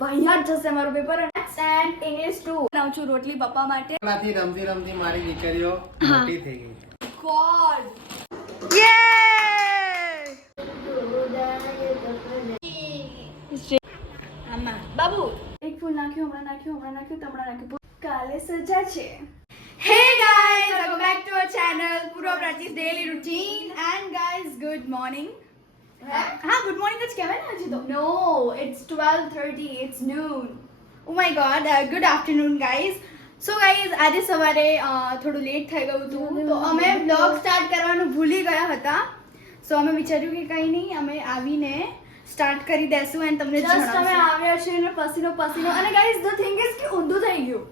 વાહિયાત જશે મારું paper and English 2 બનાવું છું રોટલી પપ્પા માટે. નાથી રમતી રમતી મારી દીકરીઓ મોટી થઈ ગઈ. ગોડ આમાં બાબુ એક ફૂલ નાખ્યું હમણાં નાખ્યું કાલે સજા છે. Hey guys, welcome back to our channel Purva Prati's daily routine and guys good morning. हाँ good morning જ કહેવાય ને હજી તો. No, it's 12:30, it's noon. Oh my god, good afternoon guys. So guys આજે સવારે થોડું લેટ થઈ ગયું હતું તો અમે vlog સ્ટાર્ટ કરવાનું ભૂલી ગયા હતા. સો અમે વિચાર્યું કે કંઈ નહીં અમે આવીને સ્ટાર્ટ કરી દેશું અને તમને જસ્ટ અમે આવ્યા છે ને પસીનો અને ગાઈઝ ધ થિંગ ઇઝ કે ઊંધું થઈ ગયું.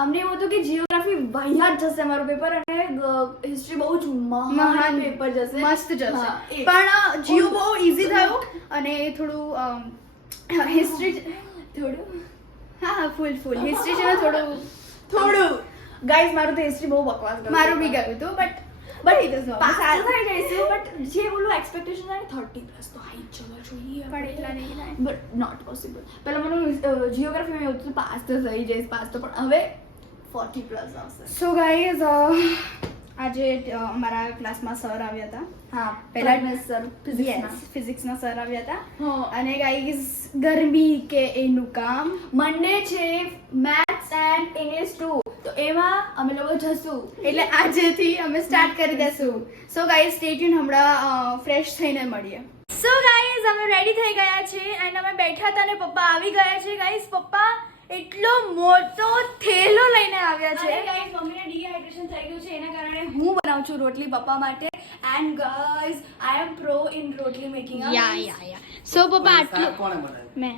અમને એવું હતું કે જીઓગ્રાફી વાહિયાત જશે મારું પેપર અને હિસ્ટ્રી બહુ જ મહાન પેપર જશે, મસ્ત જશે. પણ જીઓ બહુ ઈઝી થયું અને થોડું હિસ્ટ્રી થોડું હા ફૂલ હિસ્ટ્રી છે ને થોડું ગાઈઝ મારું તો હિસ્ટ્રી બહુ બકવાસ ગયું, મારું બી ગયું હતું but it is not pass થઈ જઈશું. બટ જે બોલું એક્સપેક્ટેશન આવે 30 પ્લસ તો હાઈ જવા જોઈએ પણ એટલા નહીં થાય, બટ નોટ પોસિબલ. પહેલા મને જીઓગ્રાફીમાં એવું હતું પાસ તો થઈ જઈશ પાસ તો, પણ હવે 40 પ્લસ આવશે. સો ગાઈઝ આજે અમારા ક્લાસમાં સર આવ્યા હતા. હા પહેલા સર ફિઝિક્સના સર આવ્યા હતા અને ગાઈઝ ગરમી કે એનું કામ મંડે છે મેથ્સ એન્ડ ઇંગ્લિશ 2 તો એમાં અમે લોકો જશું એટલે આજેથી અમે સ્ટાર્ટ કરી દેશું. સો ગાઈઝ સ્ટે ટ્યુન, હમણાં ફ્રેશ થઈને મળીએ. સો ગાઈઝ અમે રેડી થઈ ગયા છે એન્ડ અમે બેઠા હતા અને પપ્પા આવી ગયા છે. ગાઈઝ પપ્પા એટલો મોટો થેલો લઈને આવ્યા છે. ગાઈઝ મમ્મીને ડિહાઇડ્રેશન થઈ ગયું છે એના કારણે હું બનાવું છું રોટલી પપ્પા માટે and guys I am pro in rotli making. Yeah so પપ્પા આટલું કોણે બનાવ્યું? મેં.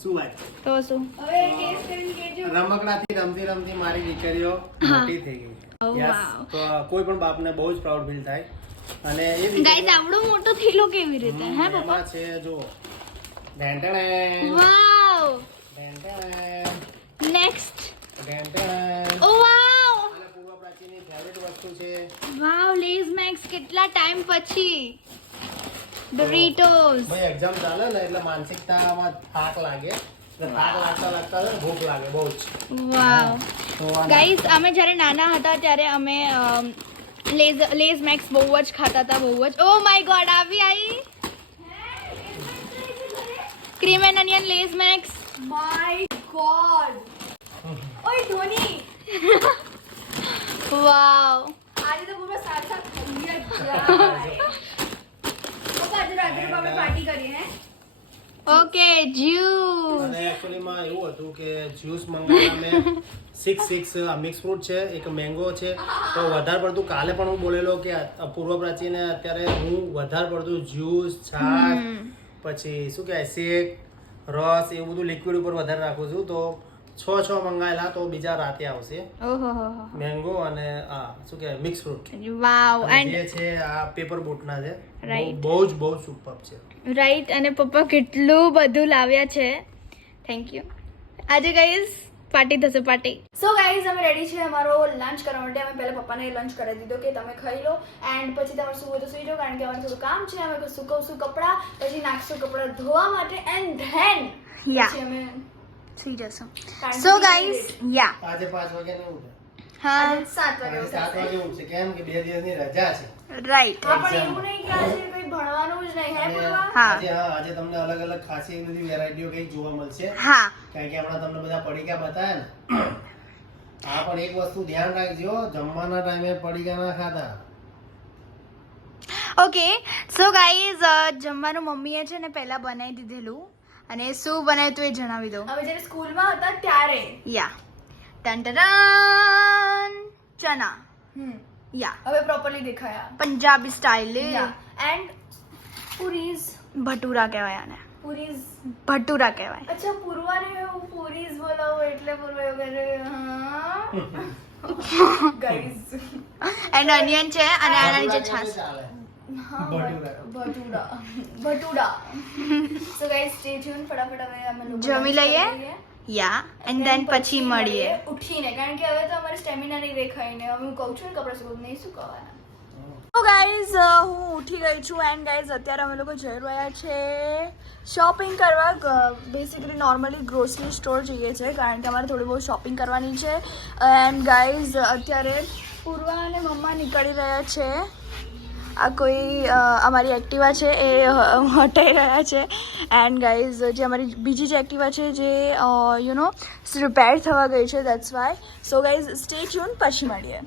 શું વાત? તો શું હવે ટેસ્ટ કરીને કહેજો. રમકડાથી રમતી રમતી મારી દીકરીઓ મોટી થઈ ગઈ. યસ, તો કોઈ પણ બાપને બહુ જ પ્રાઉડ ફીલ થાય. અને એ ગાઈઝ આવડો મોટો થેલો કેવી રીતે હે પપ્પા? એમાં છે જો ઢેંટણે વાવ ઢેંટણે નેક્સ્ટ ઢેંટણે ઓ વાવ અને પૂર્વ પ્રાચીનની ફેવરિટ વસ્તુ છે વાવ લેઝ મેક્સ કેટલા ટાઈમ પછી ડોરિટોસ. ભાઈ એક્ઝામ ચાલે ને એટલે માનસિકતામાં થાક લાગે, એટલે થાક લાગતા ભૂખ લાગે બહુ જ. વાવ તો ગાઈઝ અમે જ્યારે નાના હતા ત્યારે અમે લેઝ મેક્સ બહુ જ ખાતા હતા, બહુ જ. ઓ માય ગોડ આવી cream and onion Lay's Max. My god ઓય ધોની વાવ આજે તો પૂરો સાત ખાઈ ગયા. આજે રાત્રે આપણે પાર્ટી કરીએ હે. Okay juice. અને એક્ચ્યુઅલી માં એવું હતું કે જ્યુસ મંગાવ્યા મેં 6 મિક્સ ફ્રૂટ છે, એક મેંગો છે. તો વધારે પડતું કાલે પણ હું બોલેલો કે પૂર્વ પ્રાચીને અત્યારે હું વધારે પડતું જ્યુસ, છાશ, પછી શું કહેવાય શેક, રસ એવું બધું લિક્વિડ ઉપર વધારે રાખું છું. તો 6 મંગાયેલા તો બીજા રાતે આવશે. ઓહો મેંગો અને શું કહેવાય મિક્સ ફ્રૂટ. વાવ અને જે છે આ પેપર બોટના છે, Right. બહુ જ સુપર છે. રાઈટ. અને પપ્પા કેટલું બધું લાવ્યા છે. Thank you. આજે ગાઈઝ પાર્ટી થશે પાર્ટી. સો ગાઈઝ અમે રેડી છે અમારો લંચ કરવા માટે. અમે પહેલા પપ્પાને લંચ કરી દીધો કે તમે ખાઈ લો એન્ડ પછી તમારે શું હોય તો સુઈ જાઓ, કારણ કે અમારે થોડું કામ છે. અમે સુકવશું કપડાં, પછી નાખશું કપડાં ધોવા માટે એન્ડ ધેન પછી અમે સુઈ જશું. સો ગાઈઝ યા આજે 5 વાગે નહીં ઉઠે. હા 7 વાગે ઉઠશે. કેમ કે 2 દિવસની રજા છે. રાઈટ. હા પણ એવું નહીં કે આજે કંઈ ભણવાનું જ નહીં હે પૂર્વા. આજે તમને અલગ અલગ ખાસી એવી બધી વેરાયટીઓ કઈ જોવા મળશે. હા કારણ કે હમણાં તમને બધા પડીકા બતાવ્યા ને. આ પણ એક વસ્તુ ધ્યાન રાખજો, જમવાના ટાઈમે પડીકા ના ખાતા. ઓકે સો ગાઈઝ જમવાનું મમ્મીએ છે ને પહેલા બનાવી દીધેલું અને શું બનાવ્યું તું એ જણાવી દો. હવે જ્યારે સ્કૂલમાં હતા ત્યારે યા ટન ટન ચના યા હવે પ્રોપરલી દેખાયા પંજાબી સ્ટાઇલ એન્ડ પૂરીઝ ભટુરા કહેવાય આને. પૂરીઝ ભટુરા કહેવાય. અચ્છા પૂર્વાને હું પૂરીઝ બોલાવું એટલે પૂર્વા એવું કરે. હા ગાઈઝ એન્ડ અનિયન છે અને આના નીચે છાશ. ભટુડા. So guys stay tune. ફટાફટ હવે અમે જમી લઈએ યા એન્ડ ધેન પછી મળીએ ઉઠીને, કારણ કે હવે તો અમારે સ્ટેમિના નહીં દેખાય ને. હવે હું કહું છું ને કપડાં સુકવું નહીં સુકવાના. તો ગાઈઝ હું ઉઠી ગઈ છું એન્ડ ગાઈઝ અત્યારે અમે લોકો જઈ રહ્યા છે શોપિંગ કરવા. બેસિકલી નોર્મલી ગ્રોસરી સ્ટોર જઈએ છીએ કારણ કે અમારે થોડી બહુ શોપિંગ કરવાની છે. એન્ડ ગાઈઝ અત્યારે પૂર્વા અને મમ્મા નીકળી રહ્યા છે. આ કોઈ અમારી એક્ટિવા છે એ હટાઈ રહ્યા છે. એન્ડ ગાઈઝ જે અમારી બીજી જે એક્ટિવા છે જે રિપેર થવા ગઈ છે that's why. So guys stay tune, પછી મળીએ.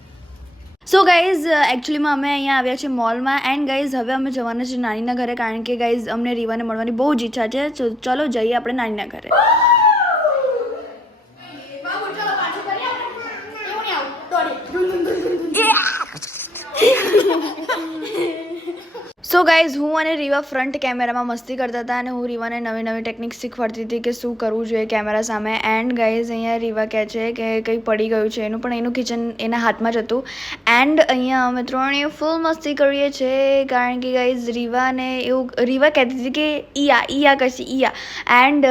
સો ગાઈઝ એકચ્યુઅલીમાં અમે અહીંયા આવ્યા છીએ મોલમાં એન્ડ ગાઈઝ હવે અમે જવાના છીએ નાનીના ઘરે કારણ કે ગાઈઝ અમને રીવાને મળવાની બહુ જ ઈચ્છા છે. તો ચલો જઈએ આપણે નાનીના ઘરે. સો ગાઈઝ હું અને રીવા ફ્રન્ટ કેમેરામાં મસ્તી કરતા હતા અને હું રીવાને નવી નવી ટેકનિક શીખવાડતી હતી કે શું કરવું જોઈએ કેમેરા સામે. એન્ડ ગાઈઝ અહીંયા રીવા કહે છે કે કંઈ પડી ગયું છે એનું, પણ એનું કિચન એના હાથમાં જ હતું. એન્ડ અહીંયા અમે ત્રણેય ફૂલ મસ્તી કરીએ છીએ કારણ કે ગાઈઝ રીવા કહેતી હતી કે ઈયા કશી ઈયા. એન્ડ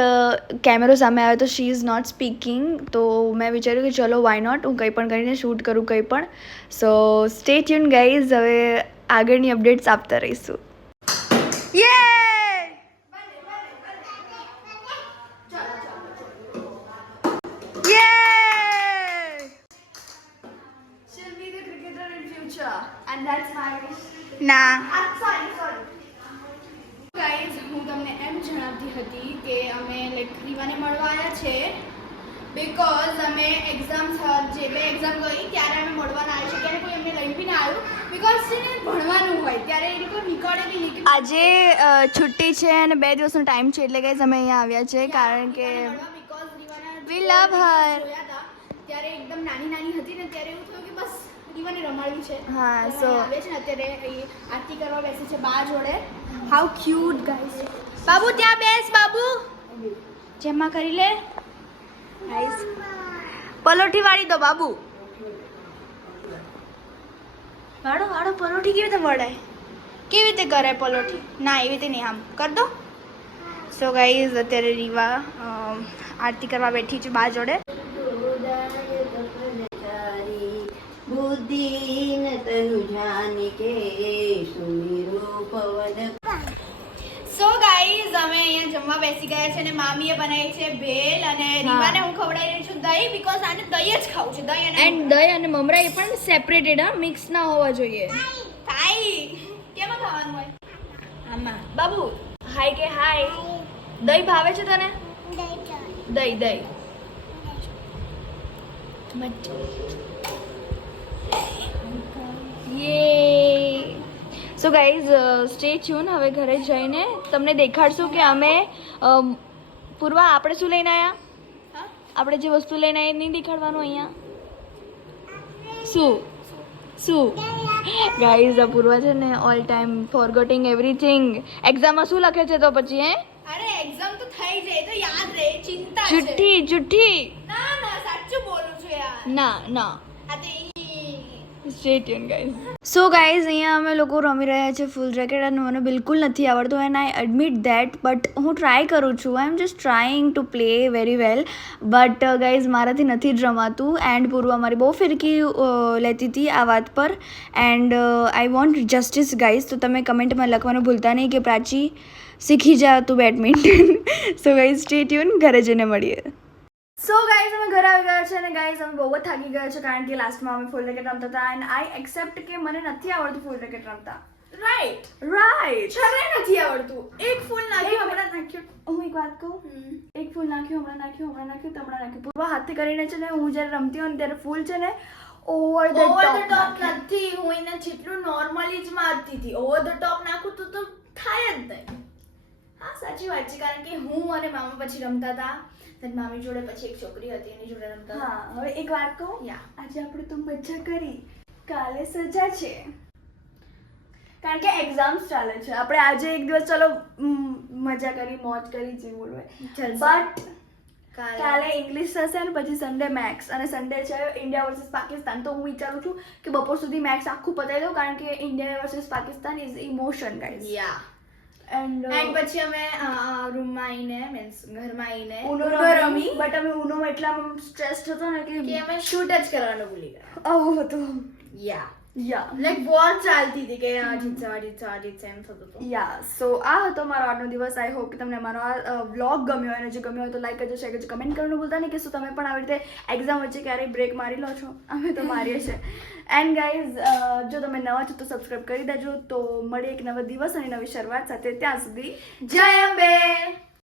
કેમેરો સામે આવ્યો તો શી ઇઝ નોટ સ્પીકિંગ. તો મેં વિચાર્યું કે ચલો વાય નોટ, હું કંઈ પણ કરીને શૂટ કરું કંઈ પણ. સો સ્ટે ટ્યુન ગાઈઝ, હવે આગળની અપડેટ્સ આપતા રહીશું. હું તમને એમ જણાવતી હતી કે અમે રીવાને મળવા આવ્યા છે બિકોઝ અમે એક્ઝામ જે બે એક્ઝામ ગઈ ત્યારે અમે મળવાના આવ્યા છે. ત્યારે કોઈ અમને લઈને બી ના આવ્યું બિકોઝ છે ને ભણવાનું હોય ત્યારે એ લોકો નીકળે બી નહીં. આજે છુટ્ટી છે અને 2 દિવસનો ટાઈમ છે એટલે ગાઈઝ અમે અહીંયા આવ્યા છે કારણ કે વી લવ હર. ત્યારે એકદમ નાની હતી ને ત્યારે એવું થયું કે બસ રીવાને રમાડવી છે. હા સો આવે છે ને અત્યારે આરતી કરવા બેસી છે બા જોડે. How cute guys. બાબુ ત્યાં બેસ, બાબુ જમા કરી લે. ગાઈઝ પલોઠી વાળી દો બાબુ. વાળો પલોઠી કેવી રીતે વળાય, કેવી રીતે કરાય પલોઠી? ના એવી રીતે નહીં, આમ કર દો. સો ગાઈઝ અત્યારે રીવા આરતી કરવા બેઠી છે બા જોડે. સો ગાઈઝ અમે અહીંયા જમવા બેસી ગયા છે અને મામીએ બનાવી છે ભેલ અને રીવાને હું ખવડાવી રહી છું દહીં બિકોઝ આને દહીં જ ખાવું છે. દહીં અને મમરા એ પણ સેપરેટેડ, હા, મિક્સ ના હોવા જોઈએ. થાય કેમાં ખાવાનું હોય? આમાં. બાબુ હાય કે હાય. દહીં ભાવે છે તને? દહીં યે. સો ગાઈઝ સ્ટે ટ્યુન, હવે ઘરે જઈને તમને દેખાડશું કે અમે પૂર્વા આપણે શું લઈને આવ્યા. આપણે જે વસ્તુ લઈને આવ્યા નહીં દેખાડવાનું અહીંયા. શું ગાઈઝ આ પૂર્વા છે ને ઓલ ટાઈમ ફોરગોટિંગ એવરીથિંગ. એક્ઝામમાં શું લખે છે તો પછી અરે એક્ઝામ તો થઈ જાય તો યાદ રહે, ચિંતા છે. જુઠ્ઠી ના સાચું બોલું છું યાર. ના stay tune guys. So guys અહીંયા અમે લોકો રમી રહ્યા છે ફૂલ રેકેટ અને મને બિલકુલ નથી આવડતું and I admit that, but હું ટ્રાય કરું છું. I am just trying to play very well but guys મારાથી નથી જ રમાતું. એન્ડ પૂર્વા મારી બહુ ફિરકી લેતી હતી આ વાત પર and I want justice guys. તો તમે કમેન્ટમાં લખવાનું ભૂલતા નહીં કે પ્રાચી શીખી જા તું બેડમિન્ટન. સો ગાઈઝ સ્ટે ટ્યુન, ઘરે જઈને મળીએ. સો ગાઈઝ અમે ઘરે આવી ગયા છે અને ગાઈઝ અમે બહુ જ થાકી ગયા છે કારણ કે લાસ્ટમાં અમે ફૂલ રેકેટ રમતા હતા એન્ડ આઈ એક્સેપ્ટ કે મને નથી આવડતું ફૂલ રેકેટ રમતા. રાઈટ છરાય નથી આવડતું. એક ફૂલ નાખ્યું હમણાં નાખ્યું. હું એક વાત કહું, એક ફૂલ નાખ્યું હમણાં નાખ્યું પૂર્વા હાથે કરીને છે ને હું જ્યારે રમતી હોઉં ત્યારે ફૂલ છે ને ઓવર ધ ટોપ નથી. હું એને જેટલું નોર્મલી જ મારતી હતી. ઓવર ધ ટોપ નાખું તો થાય જ નહીં. હા સાચી વાત છે કારણ કે હું અને મામા પછી રમતા હતા. મામી જોડે પછી એક છોકરી હતી એની જોડે રમતા. હા હવે એક વાત કહું, આજે આપણે તો મજા કરી, કાલે સજા છે કારણ કે એક્ઝામ્સ ચાલે છે. આપણે આજે એક દિવસ ચલો મજા કરી, મોજ કરી, જે બોલવું બટ કાલે ઇંગ્લિશ થશે અને પછી સન્ડે મેક્સ અને સન્ડે છે ઇન્ડિયા વર્સિસ પાકિસ્તાન. તો હું વિચારું છું કે બપોર સુધી મેક્સ આખું પતાવી દઉં કારણ કે India versus Pakistan is emotion guys. And પછી અમે રૂમમાં આવીને મીન્સ ઘરમાં આવીને ઉનો રમી બટ અમે ઉનોમાં એટલા સ્ટ્રેસ્ડ હતો ને કે અમે શૂટ જ કરવાનું ભૂલી ગયા. આવું હતું. યા લાઈક વોર ચાલતી હતી કે આ જીતશે એમ થતું હતું. યા સો આ હતો મારો આજનો દિવસ. આઈ હોપ કે તમને મારો આ વ્લોગ ગમ્યો હોય અને જો ગમ્યો હોય તો લાઈક કરજો, શેર કરજો, કમેન્ટ કરવાનું ભૂલતા નહીં કે શું તમે પણ આવી રીતે એક્ઝામ વચ્ચે ક્યારેય બ્રેક મારી લો છો. અમે તો મારીએ છીએ. એન્ડ ગાઈઝ જો તમે નવા છો તો સબસ્ક્રાઈબ કરી દેજો. તો મળીએ એક નવો દિવસ અને નવી શરૂઆત સાથે. ત્યાં સુધી જય અંબે.